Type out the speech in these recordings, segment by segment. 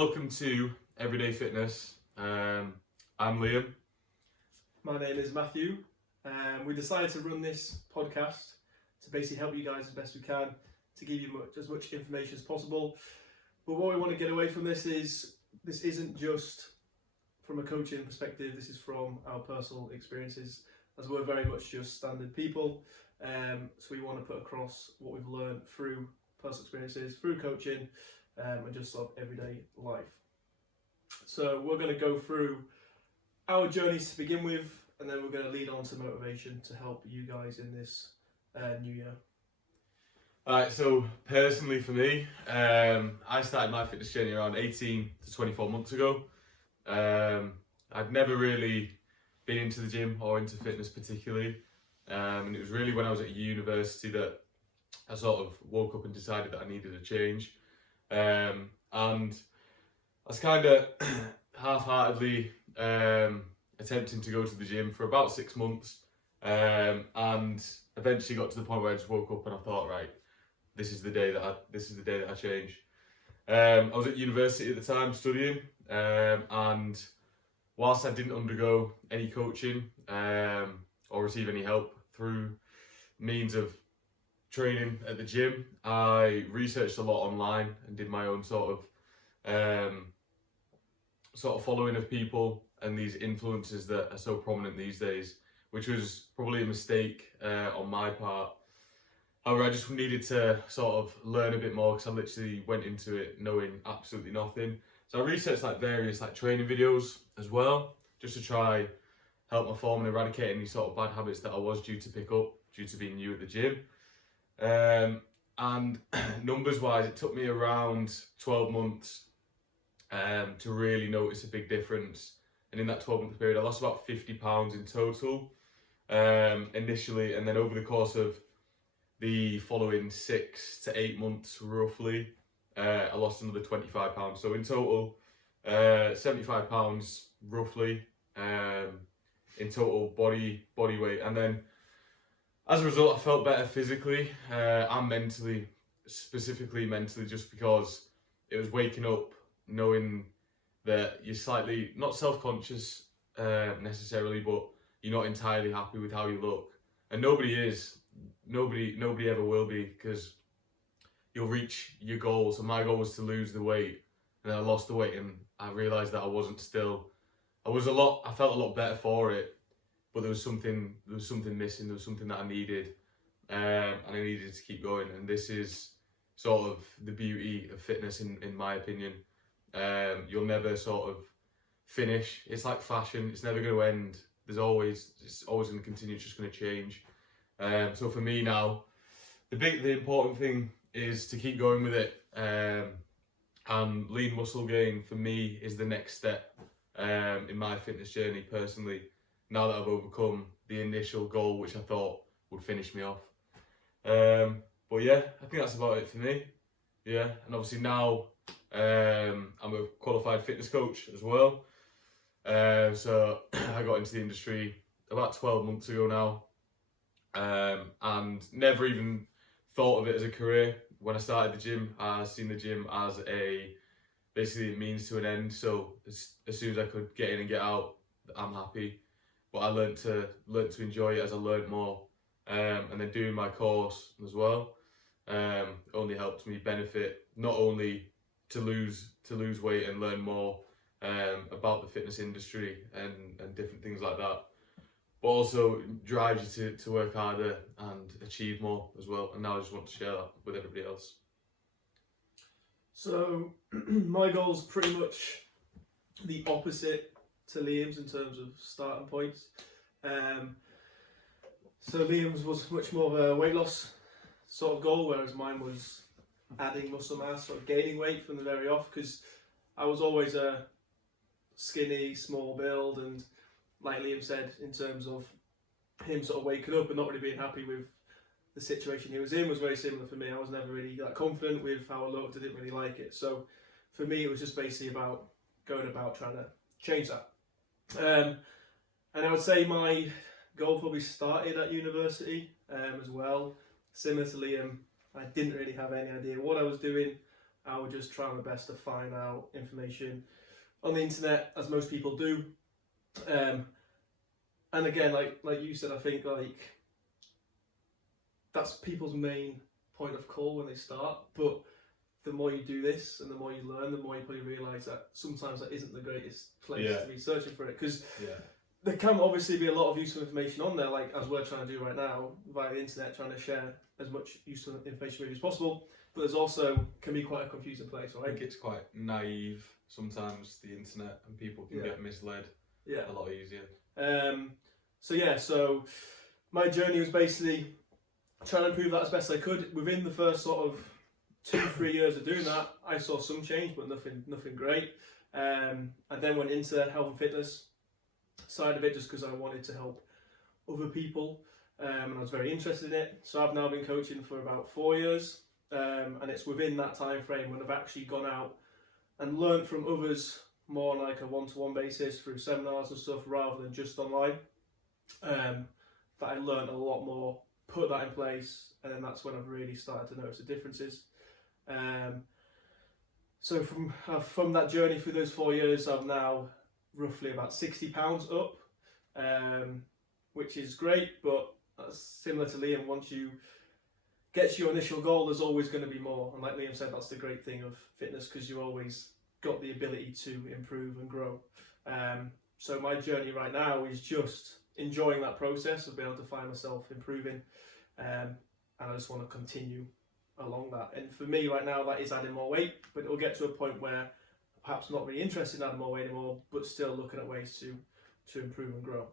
welcome to Everyday Fitness. I'm Liam. My name is Matthew. We decided to run this podcast to basically help you guys as best we can, to give you as much information as possible. But what we want to get away from this isn't just from a coaching perspective, this is from our personal experiences, as we're very much just standard people. So we want to put across what we've learned through personal experiences, through coaching, and just sort of everyday life. So we're going to go through our journeys to begin with, and then we're going to lead on to motivation to help you guys in this new year. Alright, so personally for me, I started my fitness journey around 18 to 24 months ago. I'd never really been into the gym or into fitness particularly, and it was really when I was at university that I sort of woke up and decided that I needed a change. And I was kind of half-heartedly attempting to go to the gym for about 6 months, and eventually got to the point where I just woke up and I thought, right, this is the day that I change. I was at university at the time studying, and whilst I didn't undergo any coaching or receive any help through means of training at the gym, I researched a lot online and did my own sort of following of people and these influencers that are so prominent these days, which was probably a mistake on my part. However, I just needed to sort of learn a bit more because I literally went into it knowing absolutely nothing. So I researched various training videos as well, just to try help my form and eradicate any sort of bad habits that I was due to pick up due to being new at the gym. And numbers wise, it took me around 12 months to really notice a big difference. And in that 12-month period, I lost about 50 pounds in total initially, and then over the course of the following 6 to 8 months roughly, I lost another 25 pounds. So in total, 75 pounds roughly in total body weight. And then as a result, I felt better physically and mentally, specifically mentally, just because it was waking up knowing that you're slightly, not self-conscious necessarily, but you're not entirely happy with how you look. And nobody is. Nobody ever will be, because you'll reach your goals. And my goal was to lose the weight, and I lost the weight, and I realised that I felt a lot better for it, but there was something missing. There was something that I needed, and I needed to keep going. And this is sort of the beauty of fitness, in my opinion. You'll never sort of finish. It's like fashion. It's never going to end. It's always going to continue. It's just going to change. So for me now, the important thing is to keep going with it. And lean muscle gain for me is the next step in my fitness journey personally, now that I've overcome the initial goal, which I thought would finish me off. But yeah, I think that's about it for me. Yeah, and obviously now I'm a qualified fitness coach as well. So I got into the industry about 12 months ago now, and never even thought of it as a career. When I started the gym, I seen the gym as basically a means to an end. So as soon as I could get in and get out, I'm happy. But I learned to enjoy it as I learned more, and then doing my course as well only helped me benefit, not only to lose weight and learn more about the fitness industry and different things like that, but also drives you to work harder and achieve more as well. And now I just want to share that with everybody else. So my goal's pretty much the opposite to Liam's in terms of starting points. So Liam's was much more of a weight loss sort of goal, whereas mine was adding muscle mass, sort of gaining weight from the very off, because I was always a skinny, small build, and like Liam said, in terms of him sort of waking up and not really being happy with the situation he was in, was very similar for me. I was never really that confident with how I looked. I didn't really like it. So for me, it was just basically about going about trying to change that. And I would say my goal probably started at university as well. Similar to Liam, I didn't really have any idea what I was doing. I would just try my best to find out information on the internet, as most people do. And again, like you said, I think like that's people's main point of call when they start. But the more you do this and the more you learn, the more you probably realise that sometimes that isn't the greatest place to be searching for it, because there can obviously be a lot of useful information on there, like as we're trying to do right now via the internet, trying to share as much useful information really as possible. But there's also can be quite a confusing place, right? I think it's quite naive sometimes, the internet, and people can get misled a lot easier. So my journey was basically trying to improve that as best I could. Within the first sort of 2-3 years of doing that, I saw some change, but nothing great. I then went into health and fitness side of it just because I wanted to help other people, and I was very interested in it. So I've now been coaching for about 4 years, and it's within that time frame when I've actually gone out and learned from others more on like a one-to-one basis through seminars and stuff rather than just online. That I learned a lot more, put that in place, and then that's when I've really started to notice the differences. So from that journey through those 4 years, I'm now roughly about 60 pounds up, which is great, but that's similar to Liam. Once you get to your initial goal, there's always going to be more, and like Liam said, that's the great thing of fitness, because you always got the ability to improve and grow. So my journey right now is just enjoying that process of being able to find myself improving, and I just want to continue along that. And for me right now, that is adding more weight, but it'll get to a point where perhaps not really interested in adding more weight anymore, but still looking at ways to improve and grow.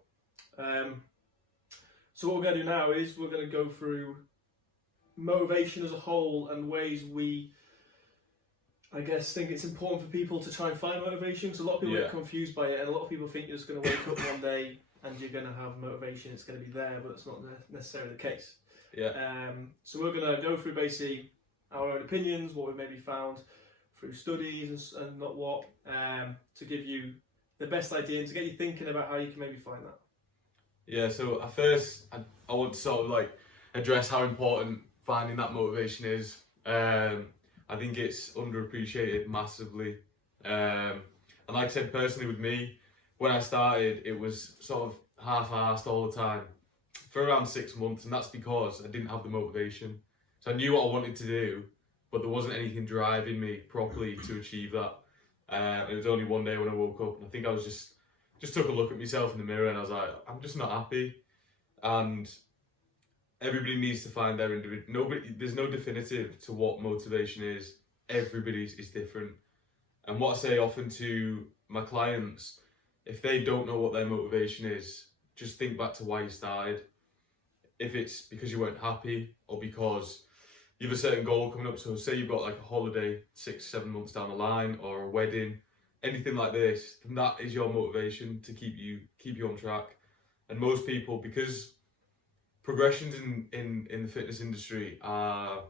So what we're going to do now is we're going to go through motivation as a whole and ways we, I guess, think it's important for people to try and find motivation, because a lot of people get confused by it, and a lot of people think you're just going to wake up one day and you're going to have motivation, it's going to be there, but it's not necessarily the case. So we're going to go through basically our own opinions, what we've maybe found through studies and not what, to give you the best idea and to get you thinking about how you can maybe find that. Yeah, so at first I want to sort of like address how important finding that motivation is. I think it's underappreciated massively. And like I said, personally with me, when I started, it was sort of half-assed all the time for around 6 months, and that's because I didn't have the motivation. So I knew what I wanted to do, but there wasn't anything driving me properly to achieve that. It was only one day when I woke up, and I think I was just took a look at myself in the mirror, and I was like, I'm just not happy. And everybody needs to find their individual. There's no definitive to what motivation is. Everybody's is different. And what I say often to my clients, if they don't know what their motivation is, just think back to why you started. If it's because you weren't happy, or because you have a certain goal coming up, so say you've got like a holiday 6-7 months down the line, or a wedding, anything like this, then that is your motivation to keep you on track. And most people, because progressions in the fitness industry are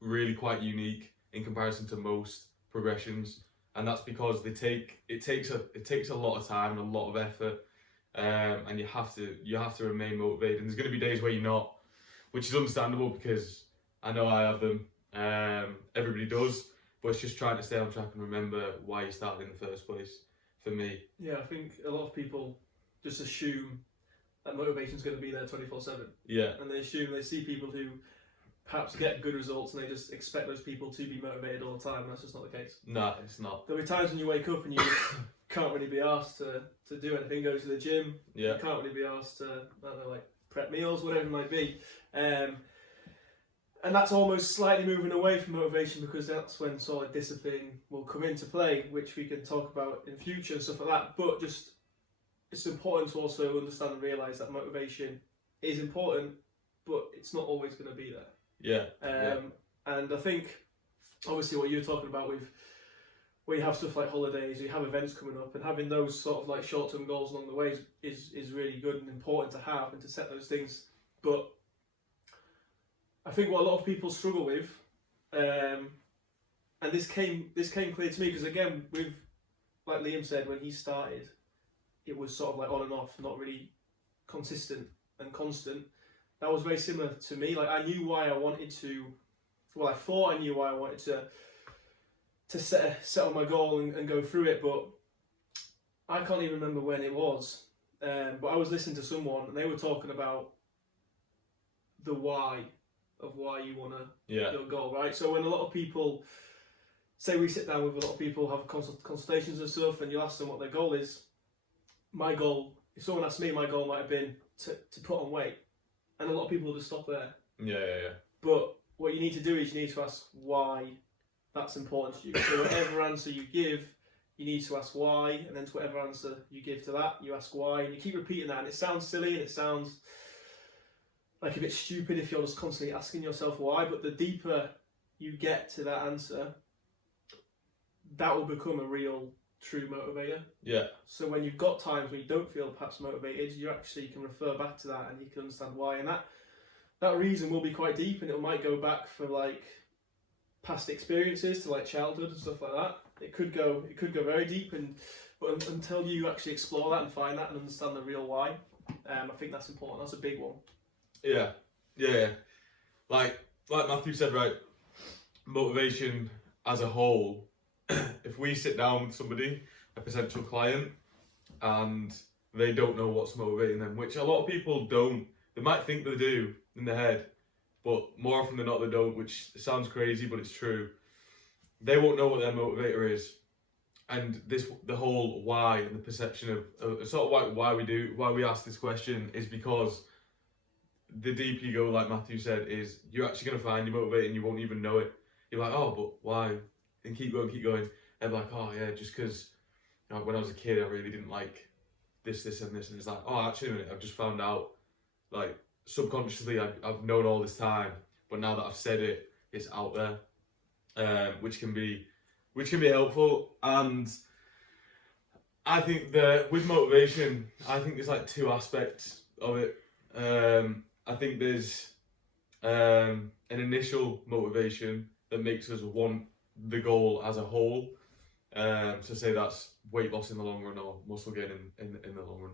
really quite unique in comparison to most progressions, and that's because it takes a lot of time and a lot of effort, and you have to remain motivated. And there's going to be days where you're not, which is understandable, because I know I have them. Everybody does, but it's just trying to stay on track and remember why you started in the first place. For me, I think a lot of people just assume that motivation is going to be there 24/7. And they see people who perhaps get good results, and they just expect those people to be motivated all the time. That's just not the case. No, it's not. There'll be times when you wake up and you can't really be asked to do anything, go to the gym. You can't really be asked to, I don't know, like prep meals, whatever it might be. And that's almost slightly moving away from motivation, because that's when sort of discipline will come into play, which we can talk about in future and stuff like that. But just, it's important to also understand and realise that motivation is important, but it's not always going to be there. And I think, obviously, what you're talking about with where you have stuff like holidays, you have events coming up, and having those sort of like short-term goals along the way is really good and important to have and to set those things. But I think what a lot of people struggle with, and this came clear to me, because again, with, like Liam said, when he started, it was sort of like on and off, not really consistent and constant. That was very similar to me. Like, I knew why I wanted to, well, I thought I knew why I wanted to to set on my goal and go through it, but I can't even remember when it was. But I was listening to someone and they were talking about the why of why you want to your goal, right? So when a lot of people say, we sit down with a lot of people, have consultations and stuff, and you ask them what their goal is. My goal, if someone asked me, my goal might have been to put on weight, and a lot of people just stop there. Yeah. But what you need to do is you need to ask why that's important to you. So whatever answer you give, you need to ask why, and then to whatever answer you give to that, you ask why, and you keep repeating that. And it sounds silly, and it sounds like a bit stupid if you're just constantly asking yourself why, but the deeper you get to that answer, that will become a real, true motivator. Yeah. So when you've got times when you don't feel perhaps motivated, you actually can refer back to that and you can understand why. And that reason will be quite deep, and it might go back for like past experiences to like childhood and stuff like that. It could go very deep, but until you actually explore that and find that and understand the real why, I think that's important. That's a big one. Yeah. Like Matthew said, right? Motivation as a whole. If we sit down with somebody, a potential client, and they don't know what's motivating them, which a lot of people don't. They might think they do in their head, but more often than not they don't, which sounds crazy, but it's true. They won't know what their motivator is. And the whole why and the perception of sort of why we ask this question is because the deeper you go, like Matthew said, is you're actually going to find your motivator and you won't even know it. You're like, oh, but why? And keep going. And like, oh yeah, just because when I was a kid, I really didn't like this, and this. And it's like, oh, actually, I've just found out, like, subconsciously, I've known all this time, but now that I've said it, it's out there, which can be helpful. And I think that with motivation, I think there's like two aspects of it. I think there's an initial motivation that makes us want the goal as a whole. So say that's weight loss in the long run or muscle gain in the long run.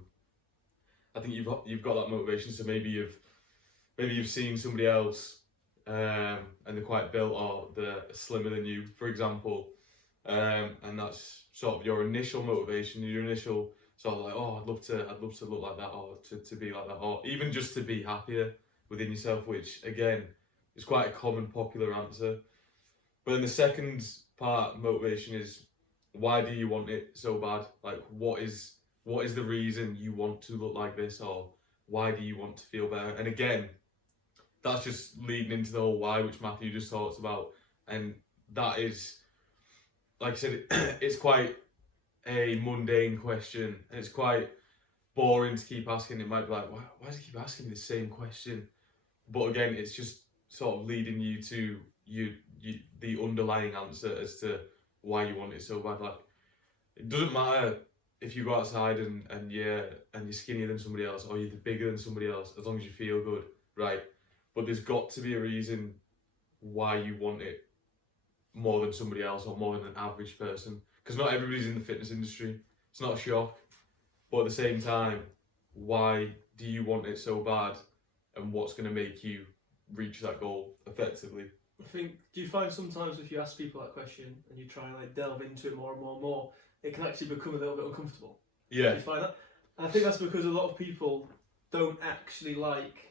I think you've got that motivation. So maybe you've seen somebody else and they're quite built or they're slimmer than you, for example, and that's sort of your initial motivation, your initial sort of like, oh, I'd love to look like that, or to be like that, or even just to be happier within yourself, which again is quite a common, popular answer. But then the second part, motivation, is why do you want it so bad? Like, what is the reason you want to look like this, or why do you want to feel better? And again, that's just leading into the whole why, which Matthew just talked about. And that is, like I said, it's quite a mundane question, and it's quite boring to keep asking. It might be like, why do you keep asking me the same question? But again, it's just sort of leading you to the underlying answer as to why you want it so bad. Like, it doesn't matter if you go outside and you're skinnier than somebody else, or you're bigger than somebody else, as long as you feel good, right? But there's got to be a reason why you want it more than somebody else, or more than an average person. Because not everybody's in the fitness industry. It's not a shock. But at the same time, why do you want it so bad? And what's going to make you reach that goal effectively? I think, do you find sometimes if you ask people that question and you try and like delve into it more and more and more, it can actually become a little bit uncomfortable? Yeah. Do you find that? And I think that's because a lot of people don't actually like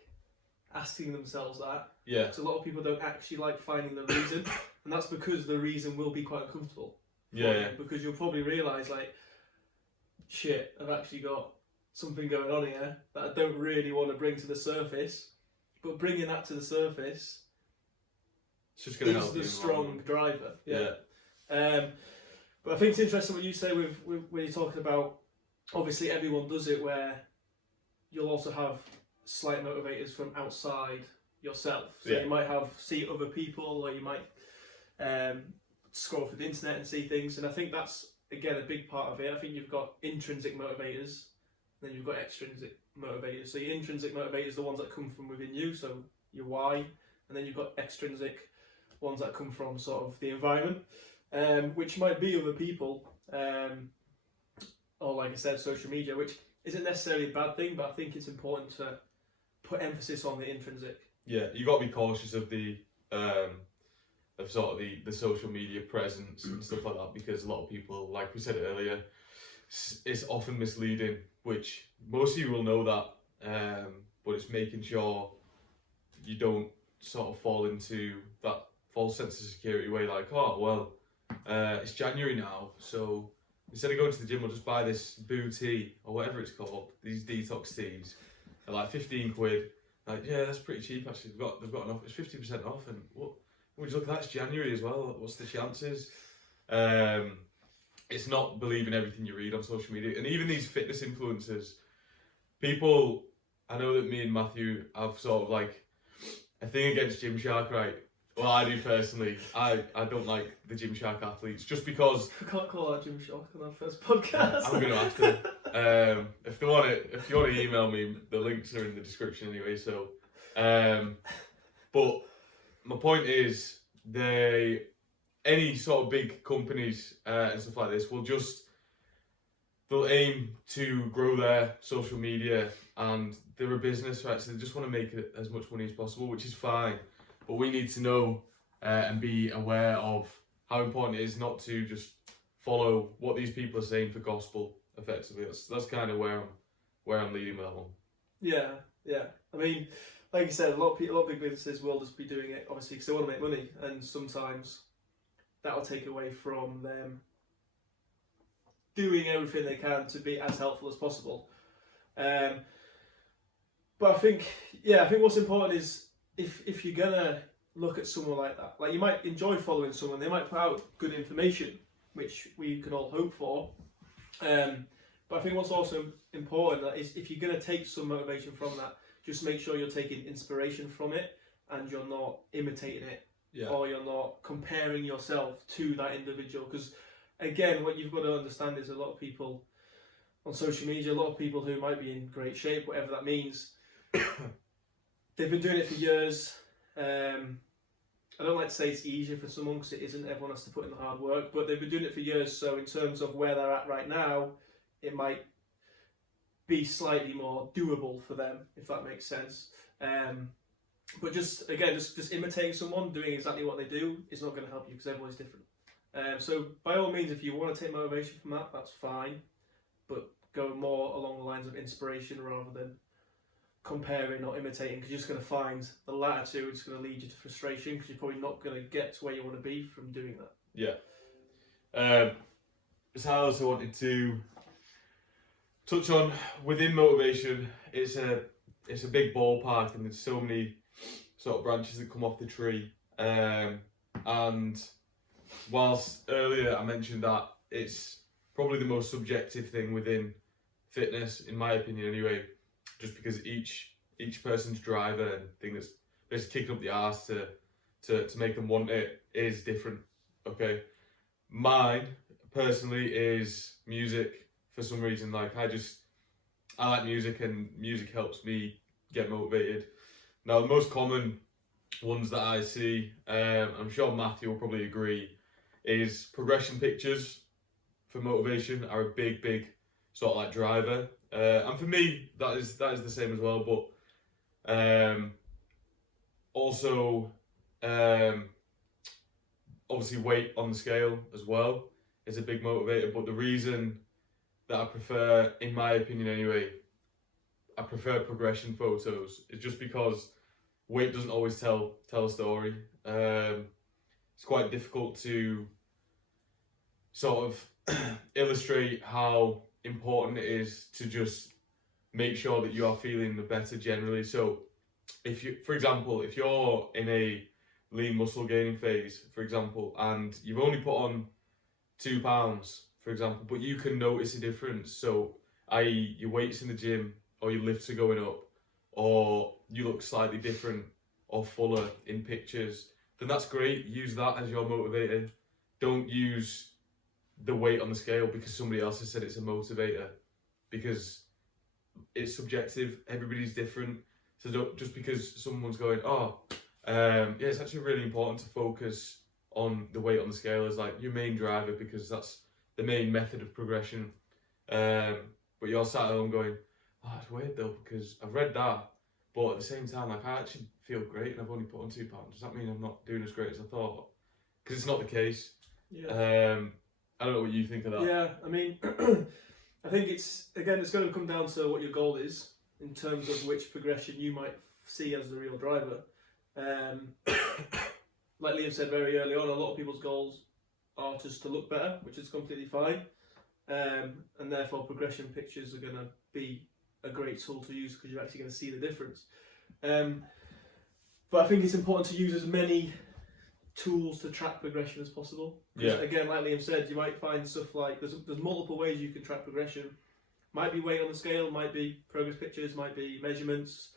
asking themselves that. Yeah. So a lot of people don't actually like finding the reason, and that's because the reason will be quite uncomfortable. Yeah. Because you'll probably realise, like, shit, I've actually got something going on here that I don't really want to bring to the surface, but bringing that to the surface it's just going to is help the you strong driver. Yeah. But I think it's interesting what you say with when you're talking about, obviously everyone does it, where you'll also have slight motivators from outside yourself. So you might see other people, or you might scroll through the internet and see things. And I think that's, again, a big part of it. I think you've got intrinsic motivators, then you've got extrinsic motivators. So your intrinsic motivators are the ones that come from within you, so your why, and then you've got extrinsic ones that come from sort of the environment, which might be other people, or like I said, social media, which isn't necessarily a bad thing, but I think it's important to put emphasis on the intrinsic. Yeah, you got to be cautious of the sort of the social media presence and stuff like that, because a lot of people, like we said earlier, it's often misleading, which most of you will know that, but it's making sure you don't sort of fall into that false sense of security way, like, oh well, it's January now, so instead of going to the gym, I'll just buy this Boo tea or whatever it's called, these detox teas, at like 15 quid. Like, yeah, that's pretty cheap actually. They've got an offer. It's 50% off, and what? Would you look at that? It's January as well. What's the chances? It's not believing everything you read on social media, and even these fitness influencers. People, I know that me and Matthew have sort of like a thing against Gymshark, right? Well, I do personally. I don't like the Gymshark athletes just because. We can't call our Gymshark on our first podcast. I'm gonna have to. If you want to email me, the links are in the description anyway. So, but my point is, any sort of big companies and stuff like this they'll aim to grow their social media, and they're a business, right? So they just want to make as much money as possible, which is fine. But we need to know and be aware of how important it is not to just follow what these people are saying for gospel. Effectively, that's kind of where I'm leading with that one. Yeah. I mean, like you said, a lot of big businesses will just be doing it obviously because they want to make money, and sometimes that will take away from them doing everything they can to be as helpful as possible. But I think what's important is if you're gonna look at someone like that, like you might enjoy following someone, they might put out good information, which we can all hope for. But I think what's also important is if you're gonna take some motivation from that, just make sure you're taking inspiration from it and you're not imitating it, or you're not comparing yourself to that individual. Because again, what you've got to understand is a lot of people on social media, a lot of people who might be in great shape, whatever that means, they've been doing it for years. I don't like to say it's easier for someone because it isn't. Everyone has to put in the hard work, but they've been doing it for years. So in terms of where they're at right now, it might be slightly more doable for them, if that makes sense. But just imitating someone doing exactly what they do is not going to help you because everyone's different. So by all means, if you want to take motivation from that, that's fine. But go more along the lines of inspiration rather than comparing or imitating, because you're just going to find the latter two is going to lead you to frustration because you're probably not going to get to where you want to be from doing that. Yeah. So I also wanted to touch on within motivation. It's a big ballpark, and there's so many sort of branches that come off the tree. And whilst earlier I mentioned that it's probably the most subjective thing within fitness, in my opinion anyway, just because each person's driver and thing that's basically kicking up the arse to make them want it is different. Okay, mine personally is music. For some reason, like I like music, and music helps me get motivated. Now, the most common ones that I see, I'm sure Matthew will probably agree, is progression pictures for motivation are a big sort of like driver. And for me, that is the same as well. But also, obviously, weight on the scale as well is a big motivator. But the reason that I prefer, in my opinion anyway, I prefer progression photos is just because weight doesn't always tell a story. It's quite difficult to sort of illustrate how important it is to just make sure that you are feeling better generally. So if you, for example, if you're in a lean muscle gaining phase, for example, and you've only put on 2 pounds, for example, but you can notice a difference. So i.e. your weights in the gym, or your lifts are going up, or you look slightly different or fuller in pictures, then that's great. Use that as your motivator. Don't use the weight on the scale because somebody else has said it's a motivator, because it's subjective. Everybody's different. So don't, just because someone's going, it's actually really important to focus on the weight on the scale as like your main driver, because that's the main method of progression. But you're sat at home going, it's weird though, because I've read that, but at the same time, like I actually feel great and I've only put on 2 pounds. Does that mean I'm not doing as great as I thought? because it's not the case. Yeah. I don't know what you think of that. Yeah, I mean, I think it's going to come down to what your goal is in terms of which progression you might see as the real driver. Like Liam said very early on, a lot of people's goals are just to look better, which is completely fine, and therefore progression pictures are going to be a great tool to use because you're actually going to see the difference. But I think it's important to use as many tools to track progression as possible. Yeah. Again, like Liam said, you might find stuff like there's multiple ways you can track progression. Might be weight on the scale, might be progress pictures, might be measurements,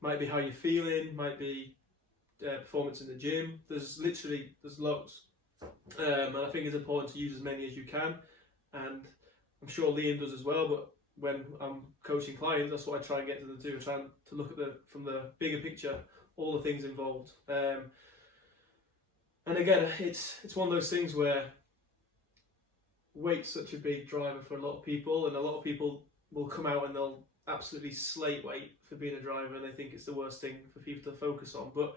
might be how you're feeling, might be performance in the gym. There's loads, and I think it's important to use as many as you can. And I'm sure Liam does as well. But when I'm coaching clients, that's what I try and get them to do. I try to look at from the bigger picture, all the things involved. And again, it's one of those things where weight's such a big driver for a lot of people, and a lot of people will come out and they'll absolutely slate weight for being a driver, and they think it's the worst thing for people to focus on. But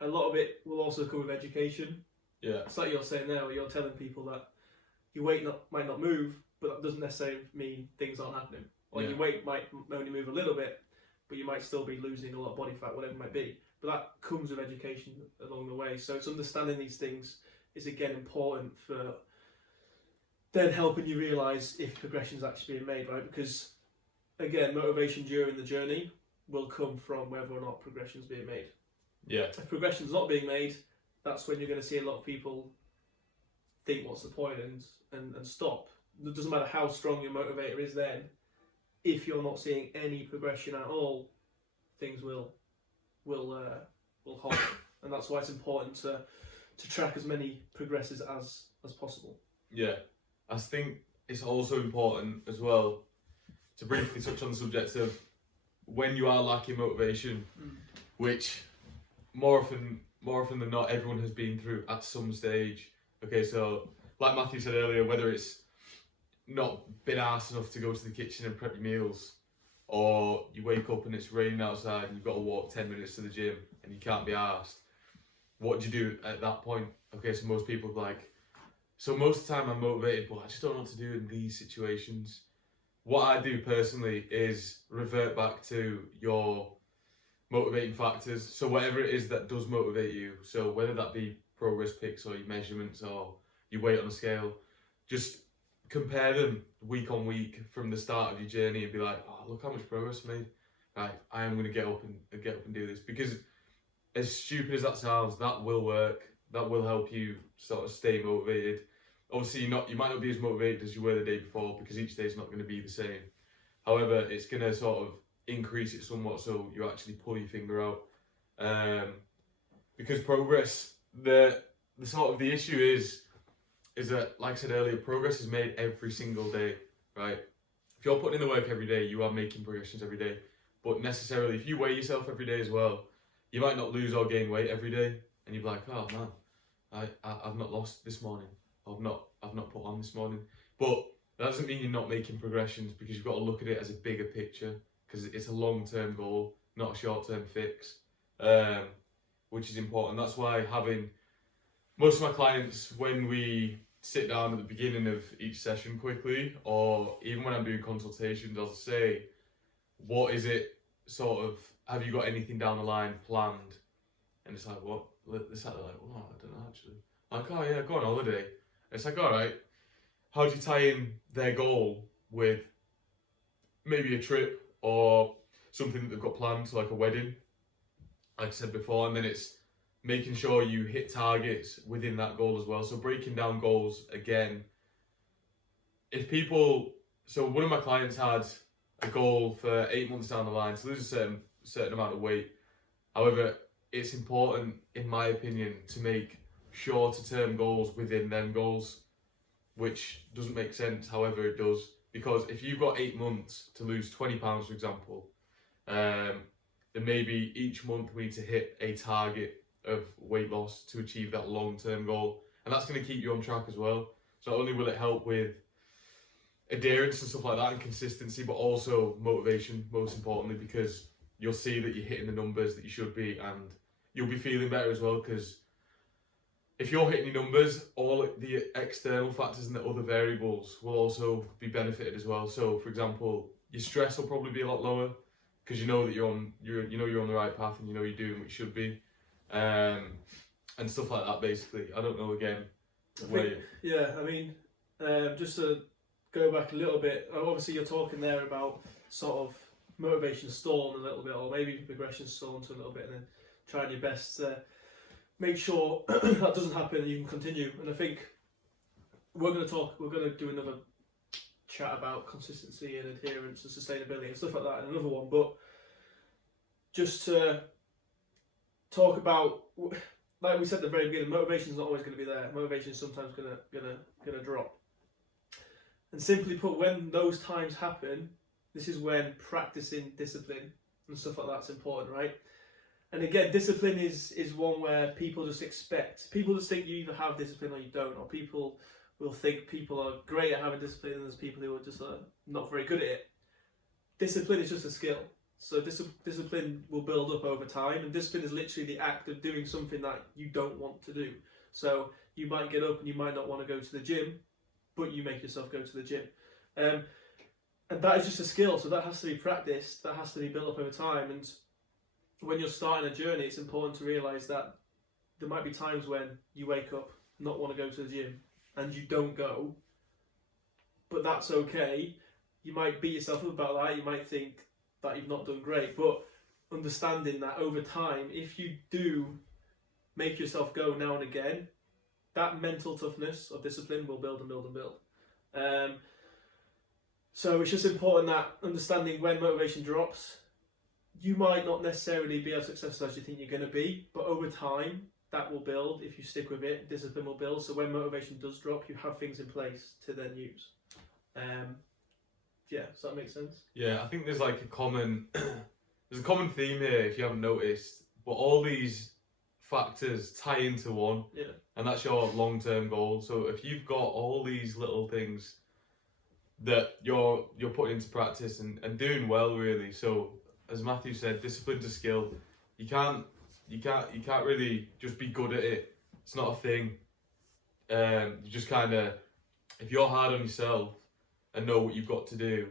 a lot of it will also come with education. Yeah. It's like you're saying now, you're telling people that your weight might not move, but that doesn't necessarily mean things aren't happening. Or your weight might only move a little bit, but you might still be losing a lot of body fat, whatever it might be. But that comes with education along the way. So it's understanding these things is again important for then helping you realise if progression is actually being made, right? Because again, motivation during the journey will come from whether or not progression is being made. Yeah. If progression's not being made, that's when you're going to see a lot of people think, what's the point, and stop. It doesn't matter how strong your motivator is then, if you're not seeing any progression at all, things will halt. And that's why it's important to track as many progresses as possible. Yeah. I think it's also important as well to briefly touch on the subject of when you are lacking motivation, which more often than not everyone has been through at some stage. Okay, so like Matthew said earlier, whether it's not been arsed enough to go to the kitchen and prep your meals, or you wake up and it's raining outside and you've got to walk 10 minutes to the gym and you can't be arsed, what do you do at that point? Okay, so most people are like, so most of the time I'm motivated, but I just don't know what to do in these situations. What I do personally is revert back to your motivating factors. So whatever it is that does motivate you, so whether that be progress pics or your measurements or your weight on the scale, just compare them week on week from the start of your journey and be like, oh, look how much progress I made. Right, I am going to get up and do this. Because as stupid as that sounds, that will work. That will help you sort of stay motivated. Obviously, you might not be as motivated as you were the day before because each day is not going to be the same. However, it's going to sort of increase it somewhat so you actually pull your finger out. Because progress, the issue is that, like I said earlier, progress is made every single day, right? If you're putting in the work every day, you are making progressions every day. But necessarily, if you weigh yourself every day as well, you might not lose or gain weight every day, and you're like, oh man, I've not lost this morning. I've not put on this morning. But that doesn't mean you're not making progressions, because you've got to look at it as a bigger picture, because it's a long-term goal, not a short-term fix, which is important. That's why having most of my clients, when we sit down at the beginning of each session quickly, or even when I'm doing consultations, I'll say, what is it sort of, have you got anything down the line planned? And it's like, what? They're sat there like, oh, I don't know actually. I'm like, oh yeah, go on holiday. It's like, all right, how do you tie in their goal with maybe a trip or something that they've got planned, so like a wedding, like I said before, and then it's making sure you hit targets within that goal as well. So breaking down goals again. So one of my clients had a goal for 8 months down the line to lose a certain amount of weight. However, it's important, in my opinion, to make shorter term goals within them goals, which doesn't make sense. However, it does, because if you've got 8 months to lose 20 pounds, for example, then maybe each month we need to hit a target of weight loss to achieve that long-term goal, and that's going to keep you on track as well. So not only will it help with adherence and stuff like that and consistency, but also motivation, most importantly, because you'll see that you're hitting the numbers that you should be, and you'll be feeling better as well. Because if you're hitting your numbers, all the external factors and the other variables will also be benefited as well. So, for example, your stress will probably be a lot lower because you know that you're on the right path and you know you're doing what you should be, and stuff like that. Basically, I don't know again. Just to go back a little bit, obviously you're talking there about sort of motivation stalling a little bit, or maybe progression stalling to a little bit, and then trying your best to make sure that doesn't happen and you can continue. And I think we're going to do another chat about consistency and adherence and sustainability and stuff like that in another one, but just to talk about, like we said at the very beginning, motivation is not always going to be there. Motivation is sometimes gonna drop. And simply put, when those times happen, this is when practicing discipline and stuff like that's important, right? And again, discipline is one where people just think you either have discipline or you don't, or people will think people are great at having discipline and there's people who are just not very good at it. Discipline is just a skill. So discipline will build up over time, and discipline is literally the act of doing something that you don't want to do. So you might get up and you might not want to go to the gym, but you make yourself go to the gym. And that is just a skill, so that has to be practiced, that has to be built up over time. And when you're starting a journey, it's important to realise that there might be times when you wake up, not want to go to the gym, and you don't go, but that's okay. You might beat yourself up about that, you might think that you've not done great, but understanding that over time, if you do make yourself go now and again, that mental toughness of discipline will build and build and build. So it's just important that understanding when motivation drops, you might not necessarily be as successful as you think you're going to be, but over time that will build. If you stick with it, discipline will build. So when motivation does drop, you have things in place to then use. Does that make sense? Yeah, I think there's like a common theme here, if you haven't noticed, but all these factors tie into one, and that's your long-term goal. So if you've got all these little things that you're putting into practice and doing well, really. So as Matthew said, discipline's a skill. You can't really just be good at it. It's not a thing. You just kind of, if you're hard on yourself and know what you've got to do,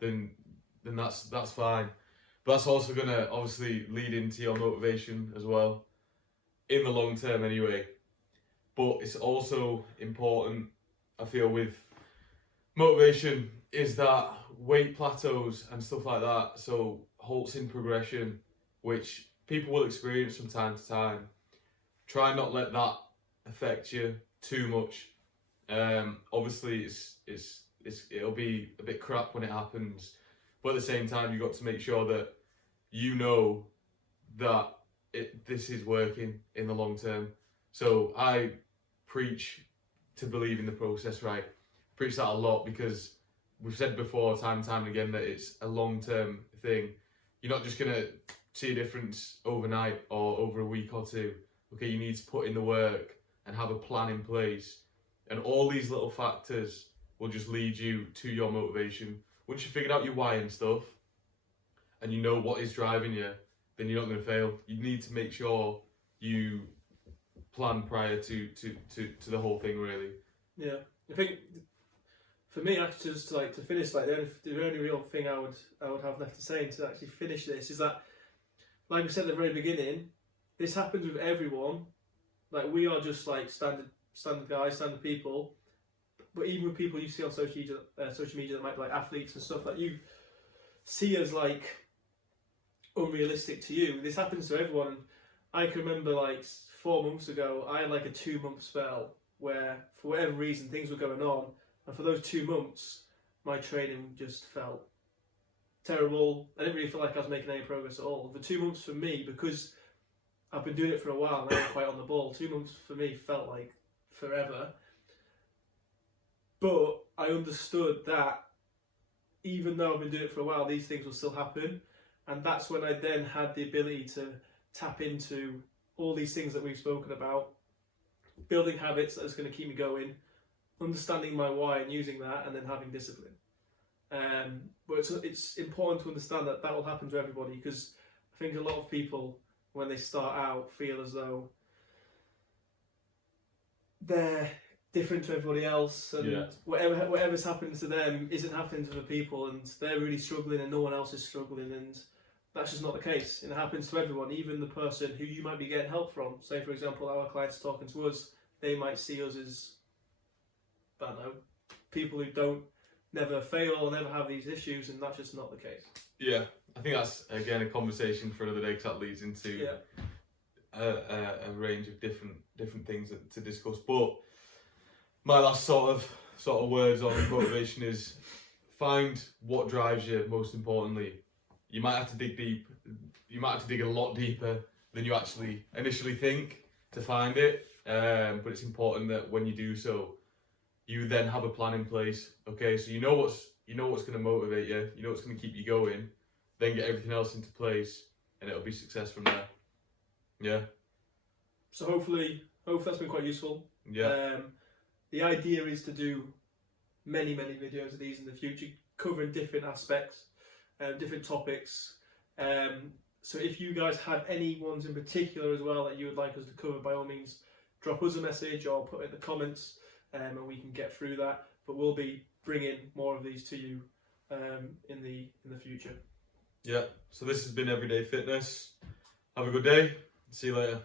then that's fine. But that's also gonna obviously lead into your motivation as well, in the long term anyway. But it's also important, I feel, with motivation is that weight plateaus and stuff like that. So halts in progression, which people will experience from time to time. Try not let that affect you too much. Obviously, it'll be a bit crap when it happens, but at the same time, you've got to make sure that you know that this is working in the long term. So I preach to believe in the process, right? Preach that a lot because we've said before, time and time again, that it's a long-term thing. You're not just gonna see a difference overnight or over a week or two. Okay, you need to put in the work and have a plan in place, and all these little factors will just lead you to your motivation. Once you figured out your why and stuff, and you know what is driving you, then you're not going to fail. You need to make sure you plan prior to the whole thing, really. Yeah, I think for me, actually, just to finish, the only real thing I would have left to say to actually finish this is that, like we said at the very beginning, this happens with everyone. Like, we are just like standard guys, standard people. But even with people you see on social media that might be like athletes and stuff that you see as like unrealistic to you, this happens to everyone. I can remember like 4 months ago, I had like a 2-month spell where for whatever reason things were going on, and for those 2 months my training just felt terrible. I didn't really feel like I was making any progress at all. The 2 months for me, because I've been doing it for a while and I'm quite on the ball, 2 months for me felt like forever. But I understood that even though I've been doing it for a while, these things will still happen. And that's when I then had the ability to tap into all these things that we've spoken about, building habits that's going to keep me going, understanding my why and using that, and then having discipline. But it's important to understand that will happen to everybody, because I think a lot of people, when they start out, feel as though they're different to everybody else, and Yeah. whatever's happening to them isn't happening to other people, and they're really struggling, and no one else is struggling, and that's just not the case. It happens to everyone, even the person who you might be getting help from. Say, for example, our clients talking to us, they might see us as, I don't know, people who never fail or never have these issues, and that's just not the case. Yeah, I think that's again a conversation for another day, because that leads into a range of different things to discuss. But my last sort of words on motivation is find what drives you. Most importantly, you might have to dig deep. You might have to dig a lot deeper than you actually initially think to find it. But it's important that when you do so, you then have a plan in place. Okay, so you know what's going to motivate you. You know what's going to keep you going. Then get everything else into place, and it'll be success from there. Yeah. So hopefully that's been quite useful. Yeah. The idea is to do many videos of these in the future, covering different aspects, different topics. So if you guys have any ones in particular as well that you would like us to cover, by all means, drop us a message or put it in the comments, and we can get through that. But we'll be bringing more of these to you in the future. Yeah. So this has been Everyday Fitness. Have a good day. See you later.